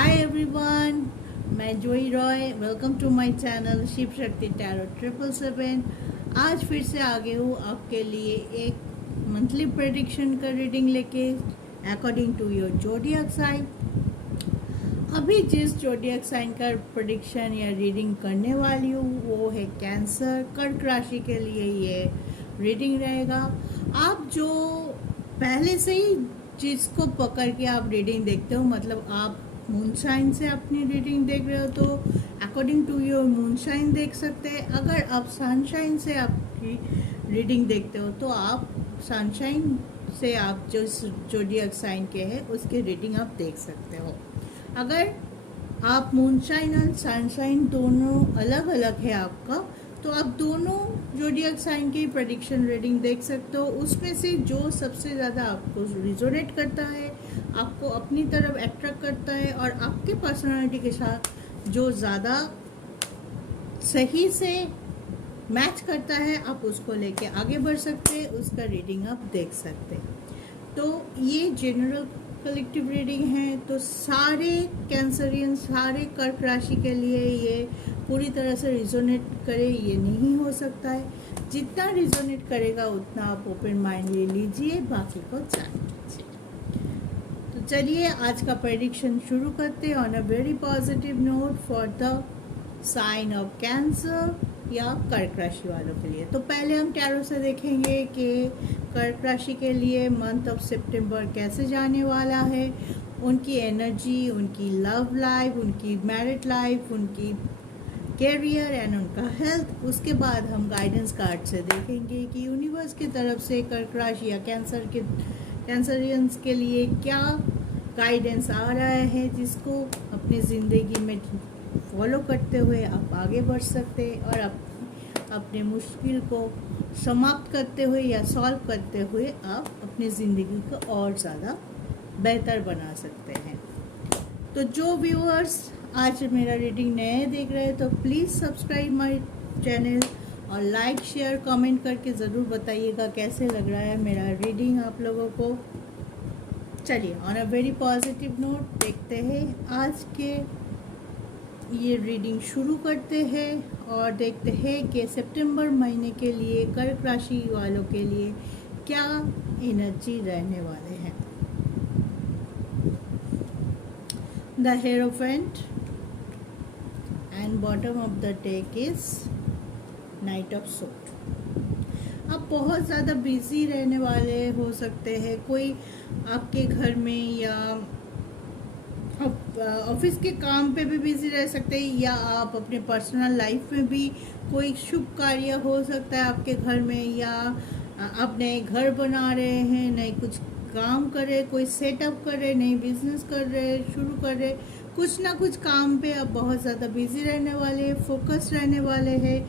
हाय everyone, मैं Joy Roy. Welcome to my channel Shiv Shakti tarot 777। आज फिर से आ गई हूँ आपके लिए एक मंथली प्रेडिक्शन का रीडिंग लेके according to your zodiac sign. अभी जिस जोडियक साइन का प्रेडिक्शन या रीडिंग करने वाली हूँ वो है कैंसर। कर्क राशि के लिए ये रीडिंग रहेगा। आप जो पहले से ही जिसको पकड़ के आप रीडिंग देखते हो, मतलब आप मूनशाइन से अपनी रीडिंग देख रहे हो तो अकॉर्डिंग टू योर मूनशाइन देख सकते हैं। अगर आप सनशाइन से आपकी रीडिंग देखते हो तो आप सनशाइन से आप जो जोडियक साइन के हैं उसकी रीडिंग आप देख सकते हो। अगर आप मूनशाइन और सनशाइन दोनों अलग अलग है आपका, तो आप दोनों जोडियक साइन की प्रेडिक्शन रीडिंग देख सकते हो। उसमें से जो सबसे ज़्यादा आपको रिजोनेट करता है, आपको अपनी तरफ अट्रैक्ट करता है और आपके पर्सनालिटी के साथ जो ज़्यादा सही से मैच करता है, आप उसको लेके आगे बढ़ सकते हैं। उसका रीडिंग आप देख सकते हैं। तो ये जनरल कलेक्टिव रीडिंग है, तो सारे कैंसरियन, सारे कर्क राशि के लिए ये पूरी तरह से रिजोनेट करे ये नहीं हो सकता है। जितना रिजोनेट करेगा उतना आप ओपन माइंड ले लीजिए, बाकी को जाने दीजिए। तो चलिए आज का प्रेडिक्शन शुरू करते हैं on a very positive note for the sign of cancer या कर्क राशि वालों के लिए। तो पहले हम टैरो से देखेंगे कि कर्क राशि के लिए मंथ ऑफ सितंबर कैसे जाने वाला है, उनकी एनर्जी, उनकी लव लाइफ, उनकी मैरिड लाइफ, उनकी कैरियर एंड उनका हेल्थ। उसके बाद हम गाइडेंस कार्ड से देखेंगे कि यूनिवर्स की तरफ से कर्क राशि या कैंसरियंस के लिए क्या गाइडेंस आ रहा है, जिसको अपनी ज़िंदगी में फॉलो करते हुए आप आगे बढ़ सकते हैं और अपने मुश्किल को समाप्त करते हुए या सॉल्व करते हुए आप अपनी ज़िंदगी को और ज़्यादा बेहतर बना सकते हैं। तो जो व्यूअर्स आज मेरा रीडिंग नए देख रहे हैं तो प्लीज़ सब्सक्राइब माय चैनल और लाइक शेयर कमेंट करके ज़रूर बताइएगा कैसे लग रहा है मेरा रीडिंग आप लोगों को। चलिए on a very positive note देखते हैं आज के ये रीडिंग शुरू करते हैं और देखते हैं कि सितंबर महीने के लिए कर्क राशि वालों के लिए क्या एनर्जी रहने वाले हैं। The hierophant and bottom of the deck is night of sword. आप बहुत ज़्यादा बिजी रहने वाले हो सकते हैं। कोई आपके घर में या ऑफिस के काम पे भी बिजी रह सकते हैं, या आप अपने पर्सनल लाइफ में भी कोई शुभ कार्य हो सकता है आपके घर में, या आप नए घर बना रहे हैं, नए कुछ काम कर रहे, कोई सेटअप कर रहे, नई बिजनेस कर रहे, शुरू कर रहे, कुछ ना कुछ काम पे आप बहुत ज़्यादा बिजी रहने वाले हैं, फोकस रहने वाले हैं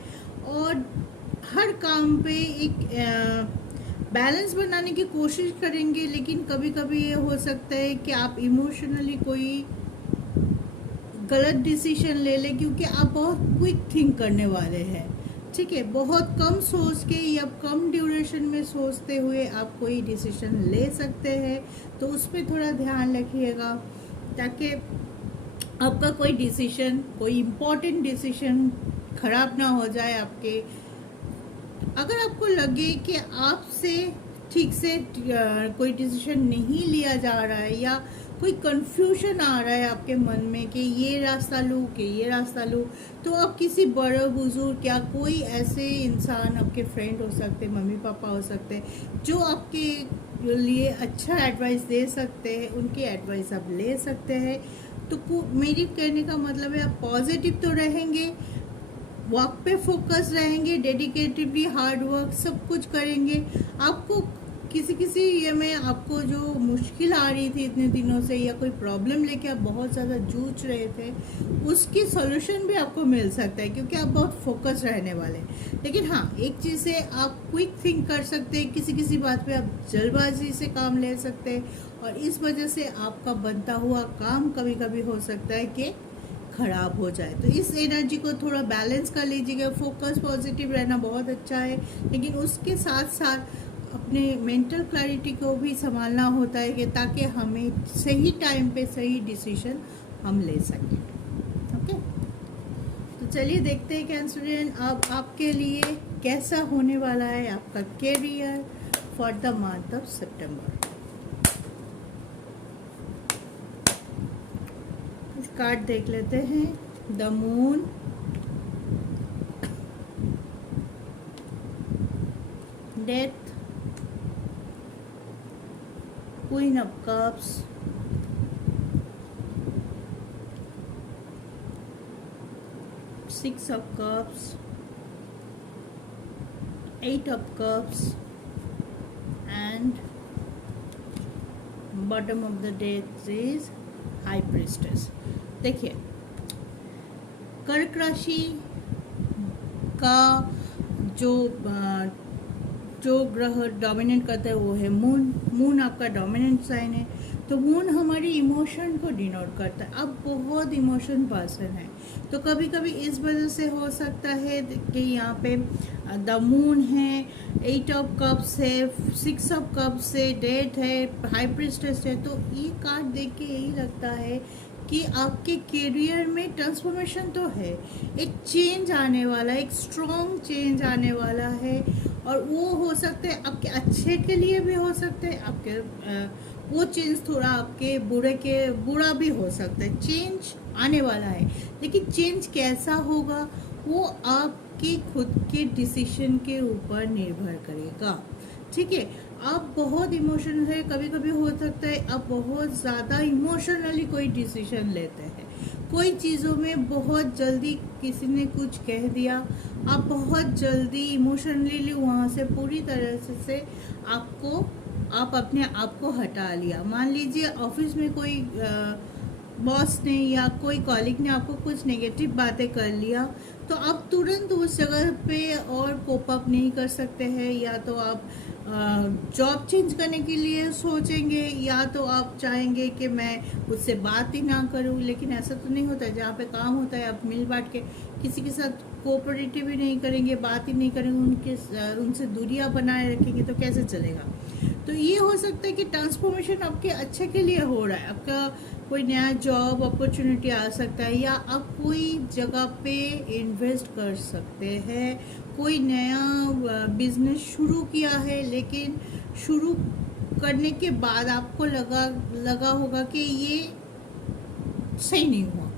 और हर काम पे एक बैलेंस बनाने की कोशिश करेंगे। लेकिन कभी कभी ये हो सकता है कि आप इमोशनली कोई गलत डिसीजन ले लें, क्योंकि आप बहुत क्विक थिंक करने वाले हैं। ठीक है, बहुत कम सोच के या कम ड्यूरेशन में सोचते हुए आप कोई डिसीजन ले सकते हैं। तो उस पर थोड़ा ध्यान रखिएगा ताकि आपका कोई डिसीजन, कोई इम्पोर्टेंट डिसीजन खराब ना हो जाए आपके। अगर आपको लगे कि आपसे ठीक से कोई डिसीजन नहीं लिया जा रहा है या कोई कंफ्यूजन आ रहा है आपके मन में कि ये रास्ता लूँ कि ये रास्ता लूँ, तो आप किसी बड़े बुजुर्ग या कोई ऐसे इंसान, आपके फ्रेंड हो सकते, मम्मी पापा हो सकते, जो आपके लिए अच्छा एडवाइस दे सकते हैं, उनकी एडवाइस आप ले सकते हैं। तो मेरी कहने का मतलब है आप पॉजिटिव तो रहेंगे, वर्क पे फोकस रहेंगे, डेडिकेटिवली हार्ड वर्क सब कुछ करेंगे। आपको किसी ये में आपको जो मुश्किल आ रही थी इतने दिनों से, या कोई प्रॉब्लम लेके आप बहुत ज़्यादा जूझ रहे थे, उसकी सॉल्यूशन भी आपको मिल सकता है क्योंकि आप बहुत फोकस रहने वाले हैं। लेकिन हाँ, एक चीज़ से आप क्विक थिंक कर सकते हैं, किसी बात पे आप जल्दबाजी से काम ले सकते हैं और इस वजह से आपका बनता हुआ काम कभी कभी हो सकता है कि खराब हो जाए। तो इस एनर्जी को थोड़ा बैलेंस कर लीजिएगा। फोकस पॉजिटिव रहना बहुत अच्छा है, लेकिन उसके साथ साथ अपने मेंटल क्लैरिटी को भी संभालना होता है कि ताकि हमें सही टाइम पे सही डिसीजन हम ले सकें। ओके, तो चलिए देखते हैं कैंसरियन अब आपके लिए कैसा होने वाला है आपका career for the month of सितंबर। इस कार्ड देख लेते हैं। The moon, death, queen of cups, six of cups, eight of cups and bottom of the death is high priestess. देखिए, कर्क राशि का जो ग्रह डोमिनेट करता है वो है मून। मून आपका डोमिनेंट साइन है, तो मून हमारी इमोशन को डिनोट करता है। आप बहुत इमोशन पर्सन है, तो कभी कभी इस वजह से हो सकता है कि यहाँ पे द मून है, एट ऑफ कप्स है, सिक्स ऑफ कप्स है, डेथ है, हाई प्रीस्टेस है। तो ये कार्ड देख के यही लगता है कि आपके करियर में ट्रांसफॉर्मेशन तो है, एक चेंज आने वाला है, एक स्ट्रॉन्ग चेंज आने वाला है। और वो हो सकता है आपके अच्छे के लिए भी हो सकता है, आपके वो चेंज थोड़ा आपके बुरा भी हो सकता है। चेंज आने वाला है, लेकिन चेंज कैसा होगा वो आपके खुद के डिसीजन के ऊपर निर्भर करेगा। ठीक है, आप बहुत इमोशनल है, कभी कभी हो सकता है आप बहुत ज़्यादा इमोशनली कोई डिसीजन लेते हैं, कोई चीज़ों में बहुत जल्दी किसी ने कुछ कह दिया, आप बहुत जल्दी इमोशनली वहाँ से पूरी तरह से आप अपने आप को हटा लिया। मान लीजिए ऑफिस में कोई बॉस ने या कोई कॉलीग ने आपको कुछ नेगेटिव बातें कर लिया, तो आप तुरंत उस जगह पे और कोप अप नहीं कर सकते हैं। या तो आप जॉब चेंज करने के लिए सोचेंगे, या तो आप चाहेंगे कि मैं उससे बात ही ना करूं। लेकिन ऐसा तो नहीं होता है, जहाँ पे काम होता है आप मिल बांट के किसी के साथ कोऑपरेटिव ही नहीं करेंगे, बात ही नहीं करेंगे, उनसे दूरियां बनाए रखेंगे, तो कैसे चलेगा। तो ये हो सकता है कि ट्रांसफॉर्मेशन आपके अच्छे के लिए हो रहा है, आपका कोई नया जॉब अपॉर्चुनिटी आ सकता है, या आप कोई जगह पे इन्वेस्ट कर सकते हैं, कोई नया बिजनेस शुरू किया है, लेकिन शुरू करने के बाद आपको लगा होगा कि ये सही नहीं हुआ,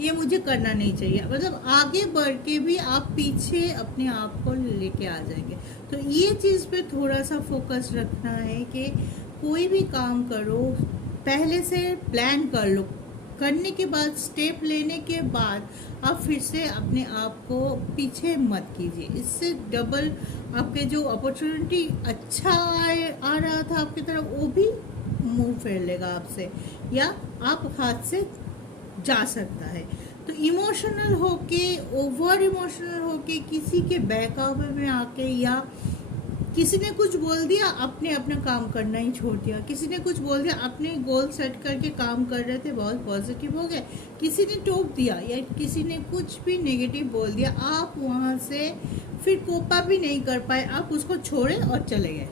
ये मुझे करना नहीं चाहिए। मतलब आगे बढ़ के भी आप पीछे अपने आप को लेके आ जाएंगे। तो ये चीज़ पे थोड़ा सा फोकस रखना है कि कोई भी काम करो पहले से प्लान कर लो, करने के बाद स्टेप लेने के बाद आप फिर से अपने आप को पीछे मत कीजिए। इससे डबल आपके जो अपॉर्चुनिटी अच्छा आ रहा था आपकी तरफ, वो भी मुंह फेर लेगा आपसे, या आप हाथ से जा सकता है। तो इमोशनल होके, ओवर इमोशनल होके, किसी के बहकावे में आके, या किसी ने कुछ बोल दिया आपने अपना काम करना ही छोड़ दिया, किसी ने कुछ बोल दिया, आपने गोल सेट करके काम कर रहे थे, बहुत पॉजिटिव हो गए, किसी ने टोक दिया या किसी ने कुछ भी नेगेटिव बोल दिया, आप वहाँ से फिर कोपा भी नहीं कर पाए, आप उसको छोड़े और चले गए,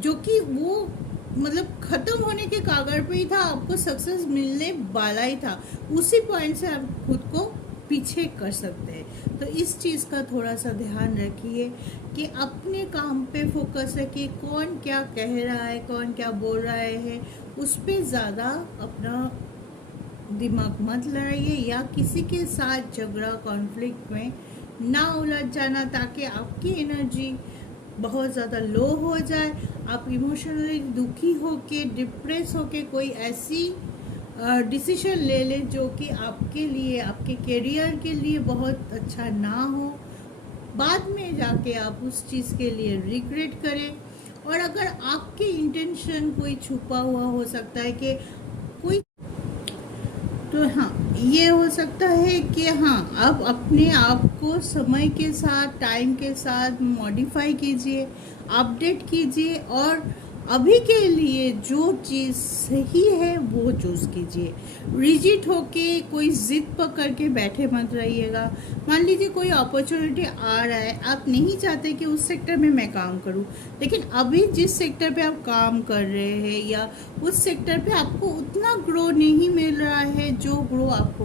जो कि वो मतलब ख़त्म होने के कागज़ पे ही था, आपको सक्सेस मिलने वाला ही था। उसी पॉइंट से आप खुद को पीछे कर सकते हैं। तो इस चीज़ का थोड़ा सा ध्यान रखिए कि अपने काम पे फोकस रखिए, कौन क्या कह रहा है, कौन क्या बोल रहा है, उस पर ज़्यादा अपना दिमाग मत लड़ाइए, या किसी के साथ झगड़ा कॉन्फ्लिक्ट में ना उलझ जाना, ताकि आपकी एनर्जी बहुत ज़्यादा लो हो जाए, आप इमोशनली दुखी होके, डिप्रेस होके कोई ऐसी डिसीजन ले ले जो कि आपके लिए, आपके करियर के लिए बहुत अच्छा ना हो, बाद में जाके आप उस चीज़ के लिए रिग्रेट करें। और अगर आपके इंटेंशन कोई छुपा हुआ हो सकता है कि कोई, तो हाँ, ये हो सकता है कि हाँ आप अपने आप को समय के साथ, टाइम के साथ मॉडिफाई कीजिए, अपडेट कीजिए, और अभी के लिए जो चीज़ सही है वो चूज़ कीजिए। रिजिड होके कोई ज़िद पकड़ के बैठे मत रहिएगा। मान लीजिए कोई अपॉर्चुनिटी आ रहा है, आप नहीं चाहते कि उस सेक्टर में मैं काम करूं, लेकिन अभी जिस सेक्टर पे आप काम कर रहे हैं या उस सेक्टर पे आपको उतना ग्रो नहीं मिल रहा है जो ग्रो आपको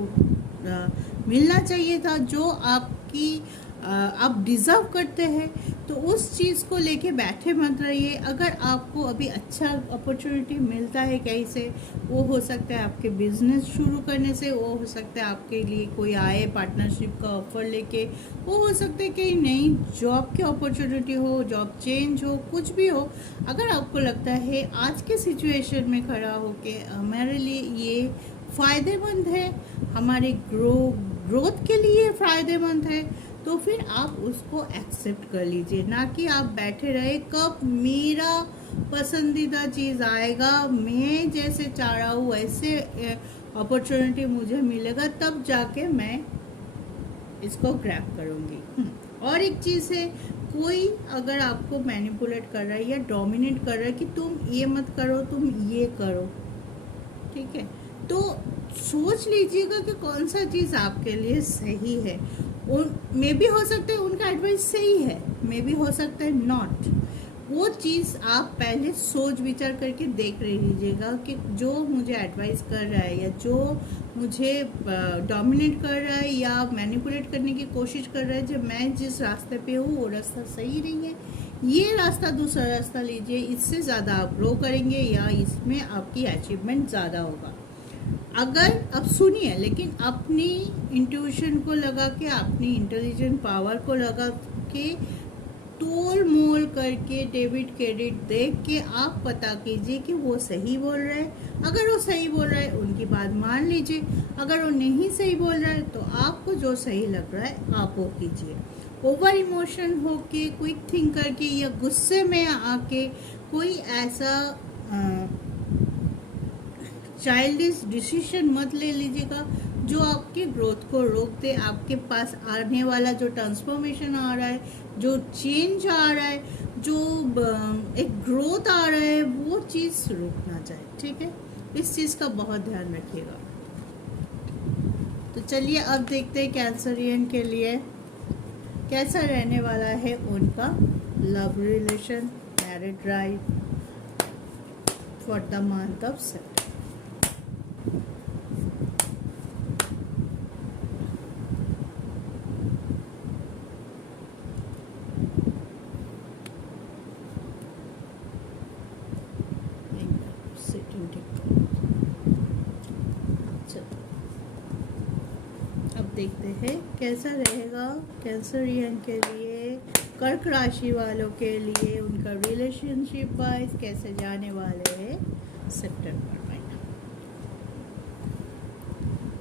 मिलना चाहिए था, जो आपकी आप डिज़र्व करते हैं, तो उस चीज़ को लेके बैठे मत रहिए। अगर आपको अभी अच्छा अपॉर्चुनिटी मिलता है कहीं से, वो हो सकता है आपके बिजनेस शुरू करने से, वो हो सकता है आपके लिए कोई आए पार्टनरशिप का ऑफर लेके, वो हो सकता है कि नई जॉब की अपॉर्चुनिटी हो, जॉब चेंज हो, कुछ भी हो। अगर आपको लगता है आज के सिचुएशन में खड़ा होके हमारे लिए ये फ़ायदेमंद है, हमारे ग्रोथ के लिए फ़ायदेमंद है, तो फिर आप उसको एक्सेप्ट कर लीजिए। ना कि आप बैठे रहे कब मेरा पसंदीदा चीज़ आएगा, मैं जैसे चाह रहा हूँ वैसे अपॉर्चुनिटी मुझे मिलेगा, तब जाके मैं इसको ग्रैब करूँगी। और एक चीज़ है, कोई अगर आपको मैनिपुलेट कर रहा है या डोमिनेट कर रहा है कि तुम ये मत करो, तुम ये करो, ठीक है, तो सोच लीजिएगा कि कौन सा चीज़ आपके लिए सही है। मे भी हो सकता है उनका एडवाइस सही है, मे भी हो सकता है नॉट। वो चीज़ आप पहले सोच विचार करके देख लीजिएगा कि जो मुझे एडवाइस कर रहा है या जो मुझे डोमिनेट कर रहा है या मैनिपुलेट करने की कोशिश कर रहा है, जब मैं जिस रास्ते पे हूँ वो रास्ता सही नहीं है, ये रास्ता दूसरा रास्ता लीजिए, इससे ज़्यादा आप ग्रो करेंगे या इसमें आपकी अचीवमेंट ज़्यादा होगा। अगर अब सुनिए, लेकिन अपनी इंट्यूशन को लगा के, अपनी इंटेलिजेंट पावर को लगा के, तोल मोल करके, डेबिट क्रेडिट देख के आप पता कीजिए कि वो सही बोल रहा है। अगर वो सही बोल रहा है उनकी बात मान लीजिए, अगर वो नहीं सही बोल रहा है तो आपको जो सही लग रहा है आप वो कीजिए। ओवर इमोशन होके, क्विक थिंक करके या गुस्से में आके कोई ऐसा चाइल्डिश डिसीजन मत ले लीजिएगा जो आपके ग्रोथ को रोक दे। आपके पास आने वाला जो ट्रांसफॉर्मेशन आ रहा है, जो चेंज आ रहा है, जो एक ग्रोथ आ रहा है, वो चीज़ रुक ना जाए, ठीक है। इस चीज़ का बहुत ध्यान रखिएगा। तो चलिए अब देखते हैं कैंसरियन के लिए कैसा रहने वाला है उनका love relation, married life for the month of September. अब देखते हैं कैसा रहेगा कैंसरियन के लिए, कर्क राशि वालों के लिए उनका रिलेशनशिप वाइज कैसे जाने वाले हैं सितंबर महीना।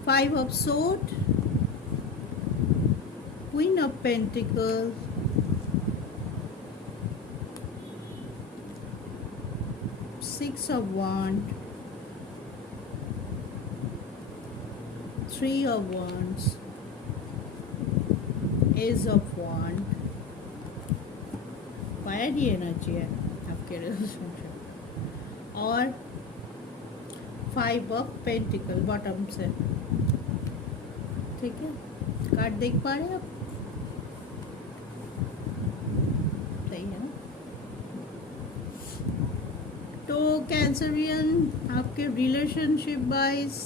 5 of sword, queen of pentacle, six of wand, 3 of wands, Ace of wand, fire energy है आपके रिलेशनशिप, और 5 ऑफ पेंटिकल बॉटम से, ठीक है। कार्ड देख पा रहे हैं आप, सही है ना। तो कैंसरियन आपके रिलेशनशिप वाइज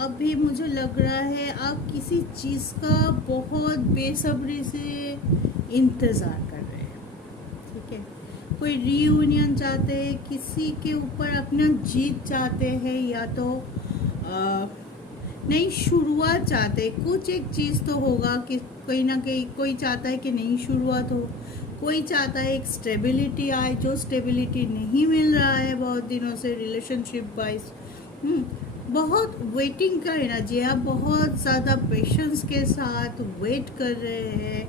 अभी मुझे लग रहा है आप किसी चीज़ का बहुत बेसब्री से इंतज़ार कर रहे हैं, ठीक है। कोई रीयूनियन चाहते हैं, किसी के ऊपर अपना जीत चाहते हैं, या तो नई शुरुआत चाहते हैं। कुछ एक चीज़ तो होगा कि कहीं ना कहीं कोई चाहता है कि नई शुरुआत हो, कोई चाहता है एक स्टेबिलिटी आए, जो स्टेबिलिटी नहीं मिल रहा है बहुत दिनों से रिलेशनशिप वाइज। बहुत वेटिंग का एनर्जी है, आप बहुत ज़्यादा पेशेंस के साथ वेट कर रहे हैं।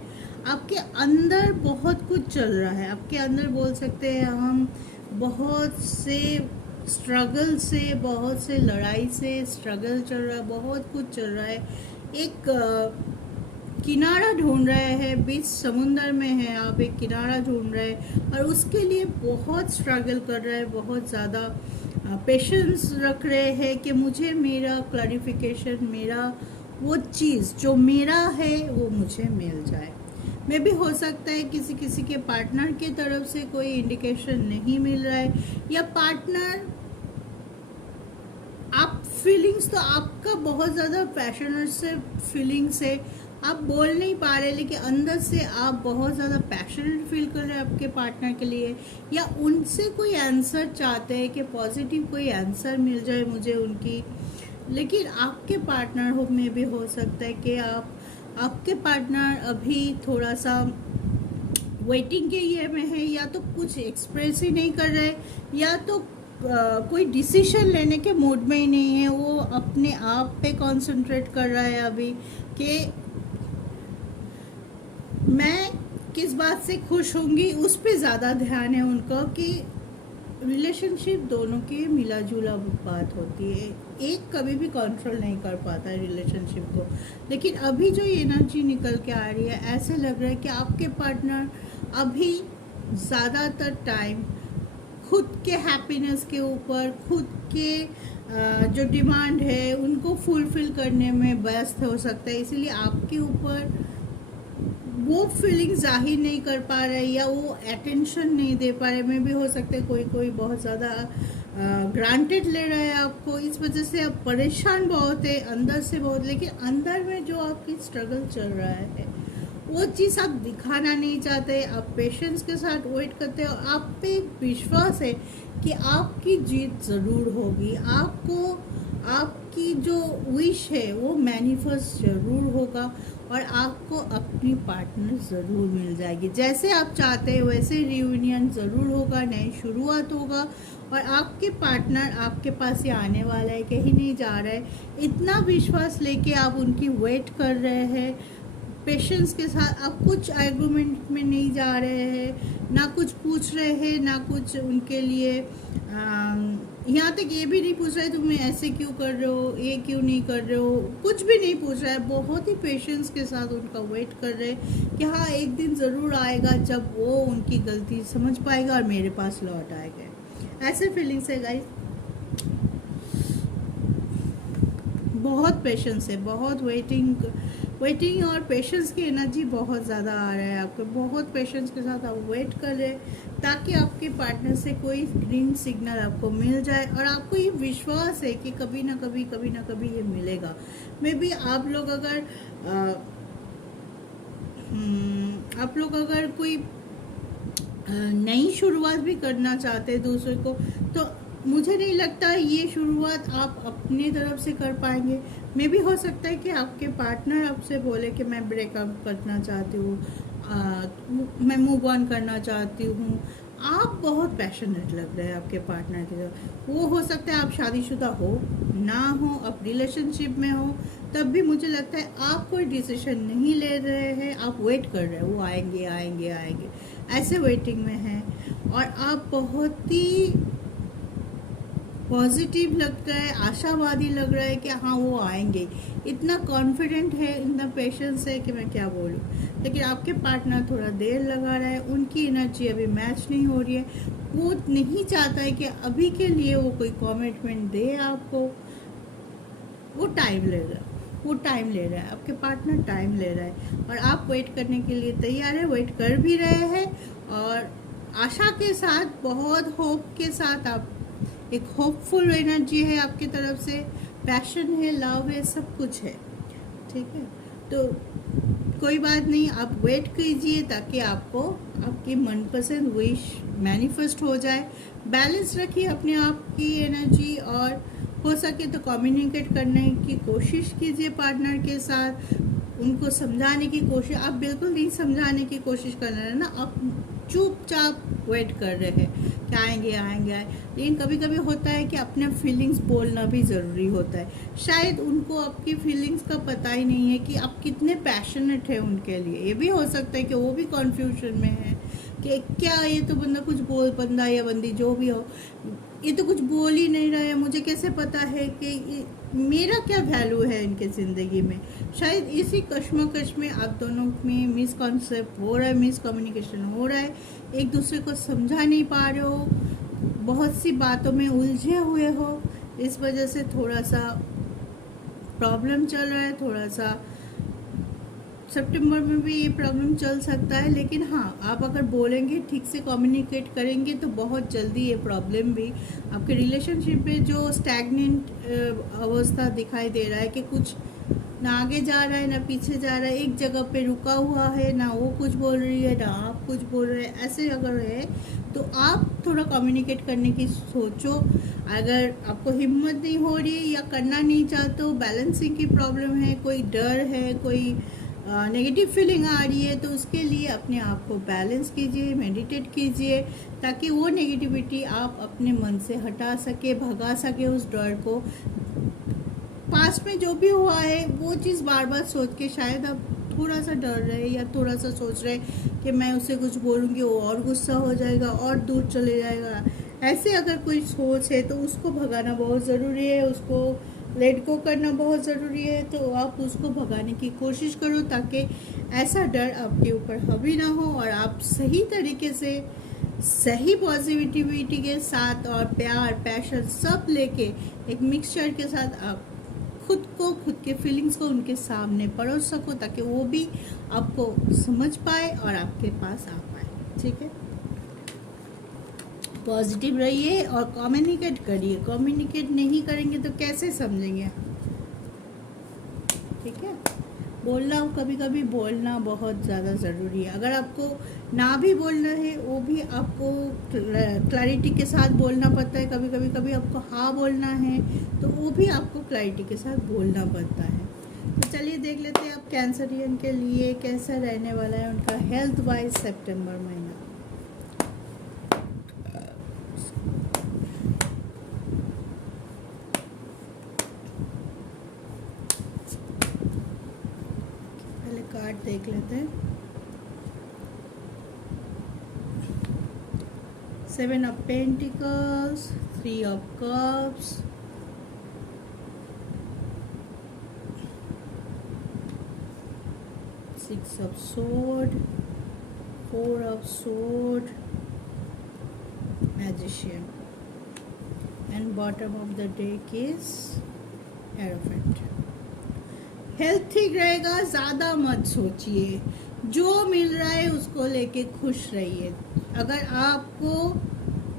आपके अंदर बहुत कुछ चल रहा है, आपके अंदर बोल सकते हैं हम बहुत से स्ट्रगल से, बहुत से लड़ाई से स्ट्रगल चल रहा है, बहुत कुछ चल रहा है। एक किनारा ढूंढ रहे हैं, बीच समुंदर में है आप, एक किनारा ढूंढ रहे हैं और उसके लिए बहुत स्ट्रगल कर रहे हैं, बहुत ज़्यादा पेशेंस रख रहे हैं कि मुझे मेरा क्लैरिफिकेशन, मेरा वो चीज़ जो मेरा है वो मुझे मिल जाए। मे भी हो सकता है किसी किसी के पार्टनर की तरफ से कोई इंडिकेशन नहीं मिल रहा है, या पार्टनर आप फीलिंग्स तो आपका बहुत ज़्यादा पैशनेट से फीलिंग्स है, आप बोल नहीं पा रहे लेकिन अंदर से आप बहुत ज़्यादा पैशनेट फील कर रहे हैं आपके पार्टनर के लिए, या उनसे कोई आंसर चाहते हैं कि पॉजिटिव कोई आंसर मिल जाए मुझे उनकी। लेकिन आपके पार्टनर में भी हो सकता है कि आपके पार्टनर अभी थोड़ा सा वेटिंग के ये में है, या तो कुछ एक्सप्रेस ही नहीं कर रहे, या तो कोई डिसीजन लेने के मूड में ही नहीं है, वो अपने आप पे कंसंट्रेट कर रहा है अभी कि मैं किस बात से खुश होंगी, उस पे ज़्यादा ध्यान है उनका। कि रिलेशनशिप दोनों की मिला जुला बात होती है, एक कभी भी कंट्रोल नहीं कर पाता है रिलेशनशिप को। लेकिन अभी जो एनर्जी निकल के आ रही है, ऐसे लग रहा है कि आपके पार्टनर अभी ज़्यादातर टाइम खुद के हैप्पीनेस के ऊपर, खुद के जो डिमांड है उनको फुलफिल करने में व्यस्त हो सकता है, इसीलिए आपके ऊपर वो फीलिंग जाहिर नहीं कर पा रहे या वो अटेंशन नहीं दे पा रहे। में भी हो सकता है कोई बहुत ज़्यादा ग्रांटेड ले रहा है आपको, इस वजह से आप परेशान बहुत है अंदर से बहुत। लेकिन अंदर में जो आपकी स्ट्रगल चल रहा है वो चीज़ आप दिखाना नहीं चाहते, आप पेशेंस के साथ वेट करते हो, आप पे विश्वास है कि आपकी जीत ज़रूर होगी, आपको आपकी जो विश है वो मैनिफेस्ट ज़रूर होगा और आपको अपनी पार्टनर ज़रूर मिल जाएगी। जैसे आप चाहते हैं वैसे रियूनियन ज़रूर होगा, नई शुरुआत होगा और आपके पार्टनर आपके पास ही आने वाला है, कहीं नहीं जा रहा है। इतना विश्वास लेके आप उनकी वेट कर रहे हैं पेशेंस के साथ, आप कुछ आर्गूमेंट में नहीं जा रहे हैं, ना कुछ पूछ रहे हैं, ना कुछ उनके लिए यहाँ तक ये भी नहीं पूछ रहे तुम ऐसे क्यों कर रहे हो, ये क्यों नहीं कर रहे हो, कुछ भी नहीं पूछ रहा है। बहुत ही पेशेंस के साथ उनका वेट कर रहे हैं कि हाँ एक दिन ज़रूर आएगा जब वो उनकी गलती समझ पाएगा और मेरे पास लौट आएगा। ऐसे फीलिंग्स है गाइस, बहुत पेशेंस है, बहुत वेटिंग और पेशेंस की एनर्जी बहुत ज़्यादा आ रहा है आपको। बहुत पेशेंस के साथ आप वेट कर रहे हैं ताकि आपके पार्टनर से कोई ग्रीन सिग्नल आपको मिल जाए और आपको ये विश्वास है कि कभी ना कभी ये मिलेगा। मे बी आप लोग अगर कोई नई शुरुआत भी करना चाहते हैं दूसरे को, तो मुझे नहीं लगता ये शुरुआत आप अपनी तरफ से कर पाएंगे। मे भी हो सकता है कि आपके पार्टनर आपसे बोले कि मैं ब्रेकअप करना चाहती हूँ, मैं मूव ऑन करना चाहती हूँ। आप बहुत पैशनेट लग रहे हैं आपके पार्टनर की तरफ। वो हो सकता है आप शादीशुदा हो ना हो, आप रिलेशनशिप में हो, तब भी मुझे लगता है आप कोई डिसीजन नहीं ले रहे हैं, आप वेट कर रहे हैं वो आएंगे, ऐसे वेटिंग में हैं। और आप बहुत ही पॉजिटिव लग रहा है, आशावादी लग रहा है कि हाँ वो आएंगे, इतना कॉन्फिडेंट है, इतना पेशेंस है कि मैं क्या बोलूँ। लेकिन आपके पार्टनर थोड़ा देर लगा रहा है, उनकी एनर्जी अभी मैच नहीं हो रही है, वो नहीं चाहता है कि अभी के लिए वो कोई कमिटमेंट दे आपको। वो टाइम ले रहा है, आपके पार्टनर टाइम ले रहा है और आप वेट करने के लिए तैयार है, वेट कर भी रहे हैं और आशा के साथ, बहुत होप के साथ। आप एक होपफुल एनर्जी है आपकी तरफ से, पैशन है, लव है, सब कुछ है, ठीक है। तो कोई बात नहीं, आप वेट कीजिए ताकि आपको आपकी मनपसंद विश मैनिफेस्ट हो जाए। बैलेंस रखिए अपने आप की एनर्जी और हो सके तो कम्युनिकेट करने की कोशिश कीजिए पार्टनर के साथ, उनको समझाने की कोशिश। आप बिल्कुल नहीं समझाने की कोशिश कर रहे हैं ना, आप चुपचाप वेट कर रहे हैं कि आएंगे। लेकिन कभी कभी होता है कि अपने फीलिंग्स बोलना भी ज़रूरी होता है। शायद उनको आपकी फीलिंग्स का पता ही नहीं है कि आप कितने पैशनेट है उनके लिए। ये भी हो सकता है कि वो भी कन्फ्यूजन में है कि क्या ये तो बंदा या बंदी जो भी हो, ये तो कुछ बोल ही नहीं रहा है, मुझे कैसे पता है कि मेरा क्या वैल्यू है इनके ज़िंदगी में। शायद इसी कश्मकश में आप दोनों में मिसकॉन्सेप्ट हो रहा है, मिसकम्युनिकेशन हो रहा है, एक दूसरे को समझा नहीं पा रहे हो, बहुत सी बातों में उलझे हुए हो, इस वजह से थोड़ा सा प्रॉब्लम चल रहा है, थोड़ा सा सितंबर में भी ये प्रॉब्लम चल सकता है, लेकिन हाँ आप अगर बोलेंगे, ठीक से कम्युनिकेट करेंगे तो बहुत जल्दी ये प्रॉब्लम भी आपके रिलेशनशिप में जो स्टैग्नेंट अवस्था दिखाई दे रहा है कि कुछ ना आगे जा रहा है ना पीछे जा रहा है, एक जगह पे रुका हुआ है, ना वो कुछ बोल रही है ना आप कुछ बोल रहे हैं, ऐसे अगर है तो आप थोड़ा कम्युनिकेट करने की सोचो। अगर आपको हिम्मत नहीं हो रही है या करना नहीं चाहते हो, बैलेंसिंग की प्रॉब्लम है, कोई डर है, कोई नेगेटिव फीलिंग आ रही है, तो उसके लिए अपने आप को बैलेंस कीजिए, मेडिटेट कीजिए, ताकि वो नेगेटिविटी आप अपने मन से हटा सके, भगा सके उस डर को। पास्ट में जो भी हुआ है वो चीज़ बार बार सोच के शायद आप थोड़ा सा डर रहे या थोड़ा सा सोच रहे कि मैं उससे कुछ बोलूँगी वो और गुस्सा हो जाएगा और दूर चले जाएगा, ऐसे अगर कोई सोच है तो उसको भगाना बहुत ज़रूरी है, उसको लेट गो करना बहुत ज़रूरी है। तो आप उसको भगाने की कोशिश करो ताकि ऐसा डर आपके ऊपर हावी ना हो और आप सही तरीके से, सही पॉजिटिविटी के साथ और प्यार पैशन सब लेके एक मिक्सचर के साथ आप खुद को, खुद के फीलिंग्स को उनके सामने परोस सको, ताकि वो भी आपको समझ पाए और आपके पास आ पाए। ठीक है, पॉजिटिव रहिए और कम्युनिकेट करिए। कम्युनिकेट नहीं करेंगे तो कैसे समझेंगे? ठीक है, बोलना, कभी कभी बोलना बहुत ज़्यादा ज़रूरी है। अगर आपको ना भी बोलना है वो भी आपको क्लैरिटी के साथ बोलना पड़ता है। कभी कभी कभी आपको हाँ बोलना है तो वो भी आपको क्लैरिटी के साथ बोलना पड़ता है। तो चलिए देख लेते हैं अब कैंसरियन के लिए कैसा रहने वाला है उनका हेल्थ वाइज सितंबर महीना। पहले कार्ड देख लेते हैं। 7 of Pentacles, 3 of Cups, 6 of Sword, 4 of Sword, Magician, and bottom of the deck is Hierophant. Health ठीक रहेगा, ज़्यादा मत सोचिए, जो मिल रहा है उसको लेके खुश रहिए। अगर आपको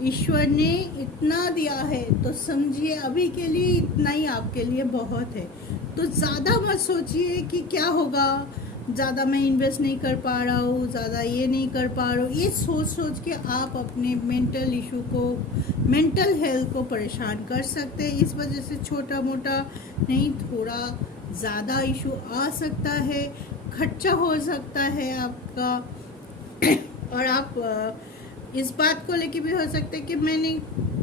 ईश्वर ने इतना दिया है तो समझिए अभी के लिए इतना ही आपके लिए बहुत है। तो ज़्यादा मत सोचिए कि क्या होगा, ज़्यादा मैं इन्वेस्ट नहीं कर पा रहा हूँ, ज़्यादा ये नहीं कर पा रहा हूँ, ये सोच सोच के आप अपने मेंटल इशू को, मेंटल हेल्थ को परेशान कर सकते हैं। इस वजह से छोटा मोटा नहीं, थोड़ा ज़्यादा इशू आ सकता है, खर्चा हो सकता है आपका और आप इस बात को लेके भी हो सकता है कि मैंने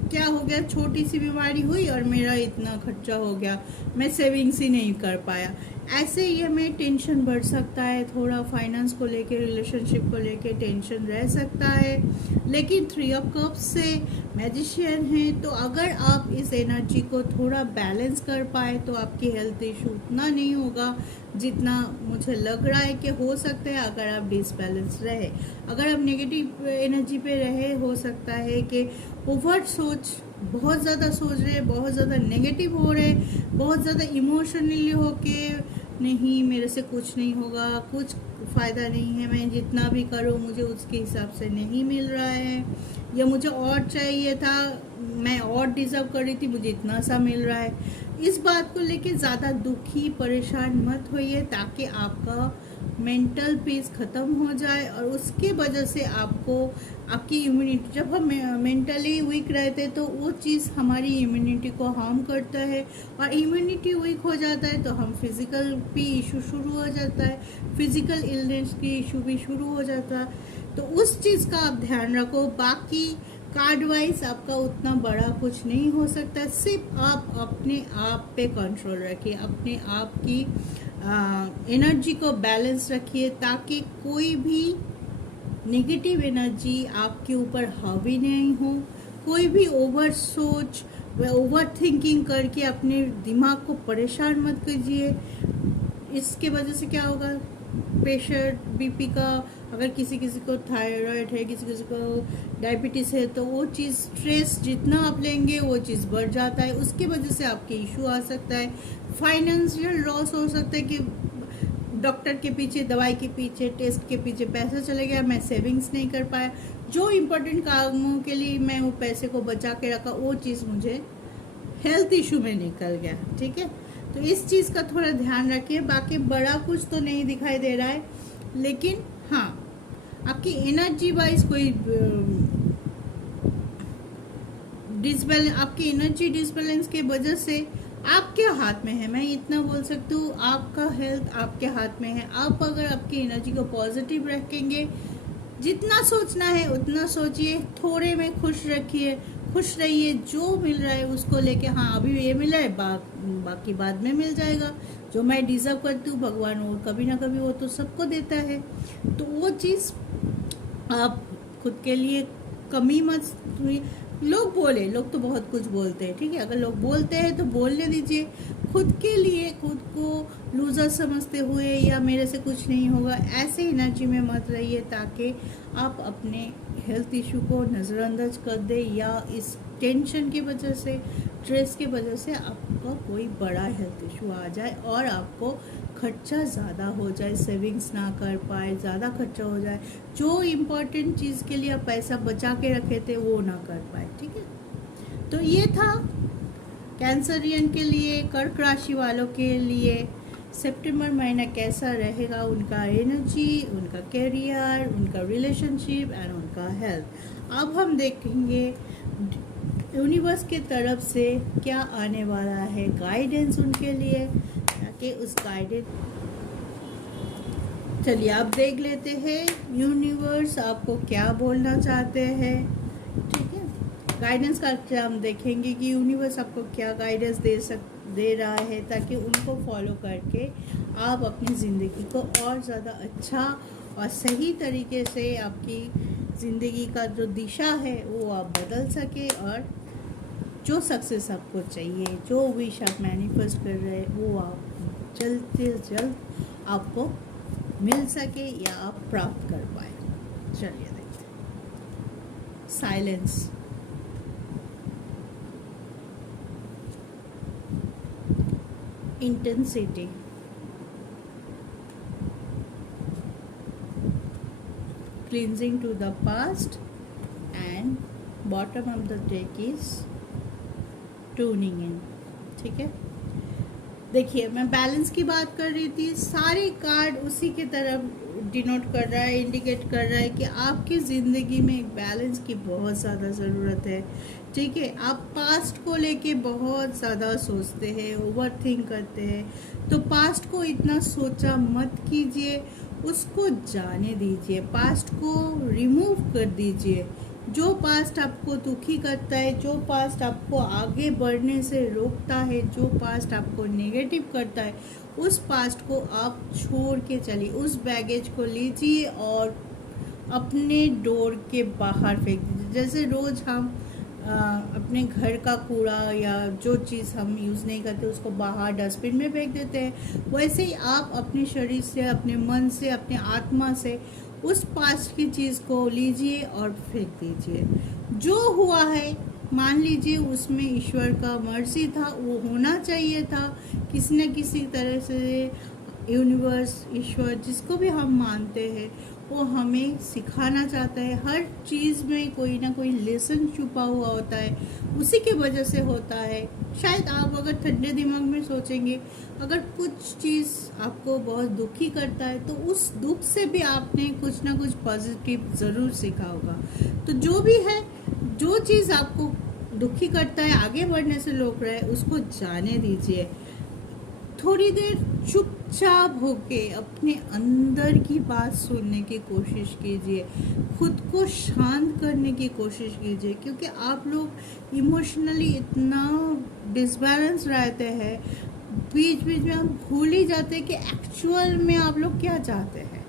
क्या हो गया, छोटी सी बीमारी हुई और मेरा इतना खर्चा हो गया, मैं सेविंग्स ही नहीं कर पाया। ऐसे ही हमें टेंशन बढ़ सकता है, थोड़ा फाइनेंस को लेके, रिलेशनशिप को लेके टेंशन रह सकता है। लेकिन 3 ऑफ कप्स से मैजिशियन है, तो अगर आप इस एनर्जी को थोड़ा बैलेंस कर पाए तो आपकी हेल्थ इशू उतना नहीं होगा जितना मुझे लग रहा है कि हो सकता है। अगर आप डिसबैलेंस रहे, अगर आप नेगेटिव एनर्जी पे रहे, हो सकता है कि ओवर सोच, बहुत ज़्यादा सोच रहे, बहुत ज़्यादा नेगेटिव हो रहे, बहुत ज़्यादा इमोशनली हो के नहीं मेरे से कुछ नहीं होगा, कुछ फ़ायदा नहीं है, मैं जितना भी करूँ मुझे उसके हिसाब से नहीं मिल रहा है, या मुझे और चाहिए था, मैं और डिज़र्व कर रही थी, मुझे इतना सा मिल रहा है। इस बात को लेके ज़्यादा दुखी परेशान मत होइए, ताकि आपका मेंटल पीस ख़त्म हो जाए और उसके वजह से आपको आपकी इम्यूनिटी, जब हम मेंटली वीक रहते हैं तो वो चीज़ हमारी इम्यूनिटी को हार्म करता है, और इम्यूनिटी वीक हो जाता है तो हम फिज़िकल भी इशू शुरू हो जाता है, फिज़िकल इलनेस की इशू भी शुरू हो जाता है। तो उस चीज़ का आप ध्यान रखो। बाकी कार्ड वाइज आपका उतना बड़ा कुछ नहीं हो सकता, सिर्फ आप अपने आप पे कंट्रोल रखिए, अपने आप की एनर्जी को बैलेंस रखिए, ताकि कोई भी नेगेटिव एनर्जी आपके ऊपर हावी नहीं हो। कोई भी ओवर सोच व ओवर थिंकिंग करके अपने दिमाग को परेशान मत कीजिए। इसके वजह से क्या होगा, प्रेशर, बीपी का, अगर किसी किसी को थायराइड है, किसी किसी को डायबिटीज़ है, तो वो चीज़, स्ट्रेस जितना आप लेंगे वो चीज़ बढ़ जाता है, उसके वजह से आपके इशू आ सकता है। फाइनेंशियल लॉस हो सकता है कि डॉक्टर के पीछे, दवाई के पीछे, टेस्ट के पीछे पैसा चले गया, मैं सेविंग्स नहीं कर पाया, जो इम्पोर्टेंट कामों के लिए मैं वो पैसे को बचा के रखा, वो चीज़ मुझे हेल्थ इशू में निकल गया। ठीक है, तो इस चीज़ का थोड़ा ध्यान रखिए। बाकी बड़ा कुछ तो नहीं दिखाई दे रहा है, लेकिन हाँ, आपकी एनर्जी वाइज कोई आपकी एनर्जी डिसबैलेंस के वजह से आपके हाथ में है, मैं इतना बोल सकती हूँ, आपका हेल्थ आपके हाथ में है। आप अगर आपकी एनर्जी को पॉजिटिव रखेंगे, जितना सोचना है उतना सोचिए, थोड़े में खुश रखिए, खुश रहिए, जो मिल रहा है उसको लेके, हाँ अभी ये मिला है, बाकी बाद में मिल जाएगा, जो मैं डिज़र्व करती हूँ भगवान वो कभी ना कभी वो तो सबको देता है। तो वो चीज़ आप खुद के लिए कमी मत। लोग तो बहुत कुछ बोलते हैं, ठीक है, अगर लोग बोलते हैं तो बोलने दीजिए। खुद के लिए खुद को लूज़र समझते हुए या मेरे से कुछ नहीं होगा ऐसे एनर्जी में मत रहिए, ताकि आप अपने हेल्थ इशू को नज़रअंदाज कर दे, या इस टेंशन की वजह से, स्ट्रेस की वजह से आपका कोई बड़ा हेल्थ इशू आ जाए और आपको खर्चा ज़्यादा हो जाए, सेविंग्स ना कर पाए, ज़्यादा खर्चा हो जाए, जो इम्पोर्टेंट चीज़ के लिए आप पैसा बचा के रखे थे वो ना कर पाए। ठीक है, तो ये था कैंसरियन के लिए, कर्क राशि वालों के लिए सितंबर महीना कैसा रहेगा, उनका एनर्जी, उनका कैरियर, उनका रिलेशनशिप एंड उनका हेल्थ। अब हम देखेंगे यूनिवर्स के तरफ से क्या आने वाला है गाइडेंस उनके लिए, ताकि उस गाइडेंस, चलिए आप देख लेते हैं यूनिवर्स आपको क्या बोलना चाहते हैं। ठीक है, गाइडेंस का हम देखेंगे कि यूनिवर्स आपको क्या गाइडेंस दे रहा है, ताकि उनको फॉलो करके आप अपनी ज़िंदगी को और ज़्यादा अच्छा और सही तरीके से आपकी ज़िंदगी का जो दिशा है वो आप बदल सके, और जो सक्सेस आपको चाहिए, जो विश आप मैनिफेस्ट कर रहे हैं वो आप जल्द से जल्द आपको मिल सके या आप प्राप्त कर पाए। चलिए देखते हैं। Silence, intensity, cleansing to the past, and bottom of the deck is tuning in. ठीक है, देखिए मैं बैलेंस की बात कर रही थी, सारे कार्ड उसी की तरफ डिनोट कर रहा है, इंडिकेट कर रहा है कि आपकी ज़िंदगी में एक बैलेंस की बहुत ज़्यादा ज़रूरत है। ठीक है, आप पास्ट को लेके बहुत ज़्यादा सोचते हैं, ओवर थिंक करते हैं, तो पास्ट को इतना सोचा मत कीजिए, उसको जाने दीजिए, पास्ट को रिमूव कर दीजिए। जो पास्ट आपको दुखी करता है, जो पास्ट आपको आगे बढ़ने से रोकता है, जो पास्ट आपको नेगेटिव करता है, उस पास्ट को आप छोड़ के चलिए, उस बैगेज को लीजिए और अपने डोर के बाहर फेंक दीजिए। जैसे रोज़ हम अपने घर का कूड़ा या जो चीज़ हम यूज़ नहीं करते उसको बाहर डस्टबिन में फेंक देते हैं, वैसे ही आप अपने शरीर से, अपने मन से, अपने आत्मा से उस पास्ट की चीज़ को लीजिए और फेंक दीजिए। जो हुआ है मान लीजिए उसमें ईश्वर का मर्जी था, वो होना चाहिए था, किसी न किसी तरह से यूनिवर्स, ईश्वर, जिसको भी हम मानते हैं, वो हमें सिखाना चाहता है। हर चीज़ में कोई ना कोई लेसन छुपा हुआ होता है, उसी की वजह से होता है। शायद आप अगर ठंडे दिमाग में सोचेंगे, अगर कुछ चीज़ आपको बहुत दुखी करता है तो उस दुख से भी आपने कुछ ना कुछ पॉजिटिव ज़रूर सीखा होगा। तो जो भी है, जो चीज़ आपको दुखी करता है, आगे बढ़ने से रोक रहा है, उसको जाने दीजिए। थोड़ी देर चुपचाप होके अपने अंदर की बात सुनने की कोशिश कीजिए, खुद को शांत करने की कोशिश कीजिए, क्योंकि आप लोग इमोशनली इतना डिसबैलेंस रहते हैं, बीच बीच में आप भूल ही जाते हैं कि एक्चुअल में आप लोग क्या चाहते हैं।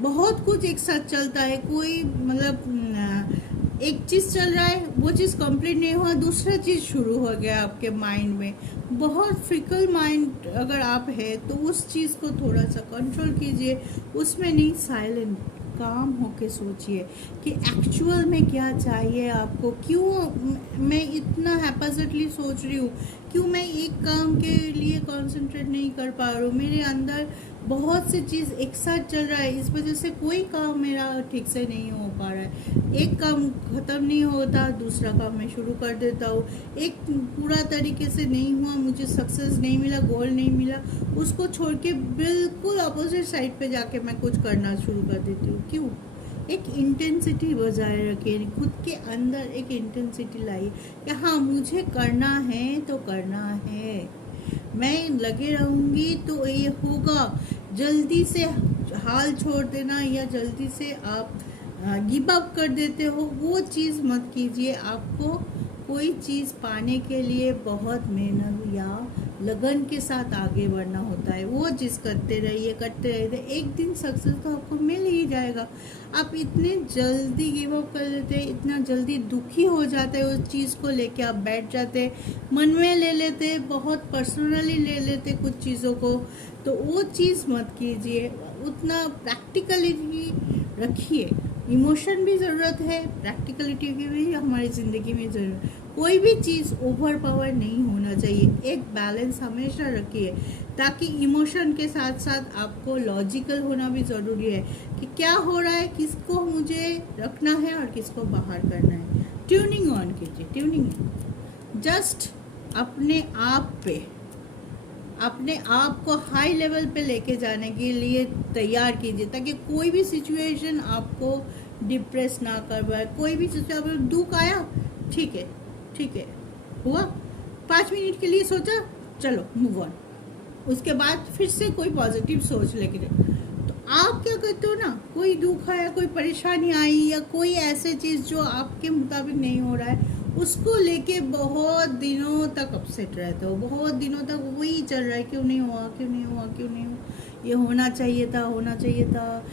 बहुत कुछ एक साथ चलता है, कोई मतलब एक चीज़ चल रहा है, वो चीज़ कंप्लीट नहीं हुआ, दूसरा चीज़ शुरू हो गया आपके माइंड में। बहुत फिकल माइंड अगर आप है तो उस चीज़ को थोड़ा सा कंट्रोल कीजिए, उसमें नहीं, साइलेंट काम होके सोचिए कि एक्चुअल में क्या चाहिए आपको। क्यों मैं इतना हैपोजिटली सोच रही हूँ, क्यों मैं एक काम के लिए कंसंट्रेट नहीं कर पा रहा हूँ, मेरे अंदर बहुत सी चीज़ एक साथ चल रहा है, इस वजह से कोई काम मेरा ठीक से नहीं हो पा रहा है। एक काम ख़त्म नहीं होता, दूसरा काम मैं शुरू कर देता हूँ। एक पूरा तरीके से नहीं हुआ, मुझे सक्सेस नहीं मिला, गोल नहीं मिला, उसको छोड़ के बिल्कुल अपोजिट साइड पे जाके मैं कुछ करना शुरू कर देती हूँ। क्यों? एक इंटेंसिटी बजाय रखिए, खुद के अंदर एक इंटेंसिटी लाइए कि हाँ मुझे करना है तो करना है, मैं लगे रहूँगी तो ये होगा। जल्दी से हाल छोड़ देना या जल्दी से आप गिव अप कर देते हो, वो चीज़ मत कीजिए। आपको कोई चीज़ पाने के लिए बहुत मेहनत या लगन के साथ आगे बढ़ना होता है। वो चीज़ करते रहिए, एक दिन सक्सेस तो आपको मिल ही जाएगा। आप इतने जल्दी गिव अप कर देते हैं, इतना जल्दी दुखी हो जाते हैं, उस चीज़ को लेके आप बैठ जाते हैं, मन में ले लेते हैं, बहुत पर्सनली ले लेते कुछ चीज़ों को। तो वो चीज़ मत कीजिए, उतना प्रैक्टिकलिटी रखिए। इमोशन भी ज़रूरत है, प्रैक्टिकलिटी की भी हमारी ज़िंदगी में ज़रूरत है। कोई भी चीज़ ओवर पावर नहीं होना चाहिए, एक बैलेंस हमेशा रखिए, ताकि इमोशन के साथ साथ आपको लॉजिकल होना भी ज़रूरी है कि क्या हो रहा है, किसको मुझे रखना है और किसको बाहर करना है। ट्यूनिंग ऑन कीजिए, ट्यूनिंग जस्ट अपने आप पे, अपने आप को हाई लेवल पे लेके जाने के लिए तैयार कीजिए, ताकि कोई भी सिचुएशन आपको डिप्रेस ना कर पाए। कोई भी सिचुएशन, दुख आया, ठीक है हुआ, 5 मिनट के लिए सोचा, चलो मूव ऑन, उसके बाद फिर से कोई पॉजिटिव सोच लेके जाओ। तो आप क्या करते हो ना, कोई दुख आया, कोई परेशानी आई या कोई ऐसे चीज़ जो आपके मुताबिक नहीं हो रहा है, उसको लेके बहुत दिनों तक अपसेट रहते हो, बहुत दिनों तक वही चल रहा है, क्यों नहीं हुआ, ये होना चाहिए था,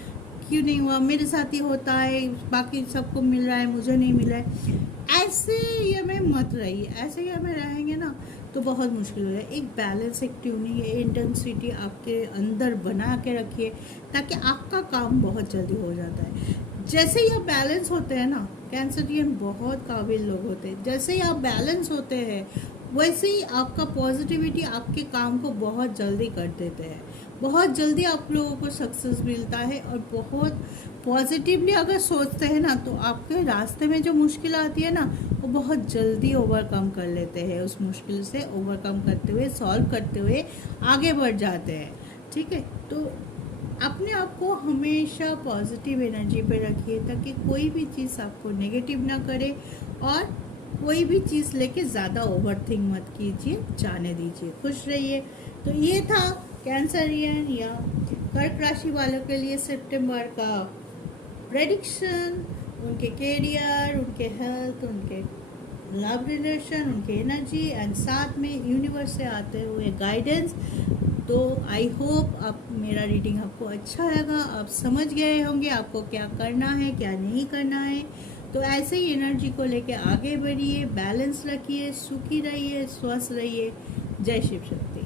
क्यों नहीं हुआ, मेरे साथ ही होता है, बाकी सबको मिल रहा है, मुझे नहीं मिला है। ऐसे ये में मत रहिए, ऐसे ये में रहेंगे ना तो बहुत मुश्किल हो जाए। एक बैलेंस, एक ट्यूनिंग, इंटेंसिटी आपके अंदर बना के रखिए, ताकि आपका काम बहुत जल्दी हो जाता है। जैसे ही आप बैलेंस होते हैं ना, कैंसरियन बहुत काबिल लोग होते हैं, जैसे ही आप बैलेंस होते हैं वैसे ही आपका पॉजिटिविटी आपके काम को बहुत जल्दी कर देते हैं, बहुत जल्दी आप लोगों को सक्सेस मिलता है। और बहुत पॉजिटिवली अगर सोचते हैं ना, तो आपके रास्ते में जो मुश्किल आती है ना, वो बहुत जल्दी ओवरकम कर लेते हैं, उस मुश्किल से ओवरकम करते हुए, सॉल्व करते हुए आगे बढ़ जाते हैं। ठीक है, तो अपने आप को हमेशा पॉजिटिव एनर्जी पे रखिए, ताकि कोई भी चीज़ आपको नेगेटिव ना करे, और कोई भी चीज़ लेके ज़्यादा ओवरथिंक मत कीजिए, जाने दीजिए, खुश रहिए। तो ये था कैंसरियन या कर्क राशि वालों के लिए सितंबर का प्रेडिक्शन, उनके कैरियर, उनके हेल्थ, उनके लव रिलेशन, उनके एनर्जी एंड साथ में यूनिवर्स से आते हुए गाइडेंस। तो आई होप आप मेरा रीडिंग आपको अच्छा लगा, आप समझ गए होंगे आपको क्या करना है, क्या नहीं करना है। तो ऐसे ही एनर्जी को लेके आगे बढ़िए, बैलेंस रखिए, सुखी रहिए, स्वस्थ रहिए। जय शिव शक्ति।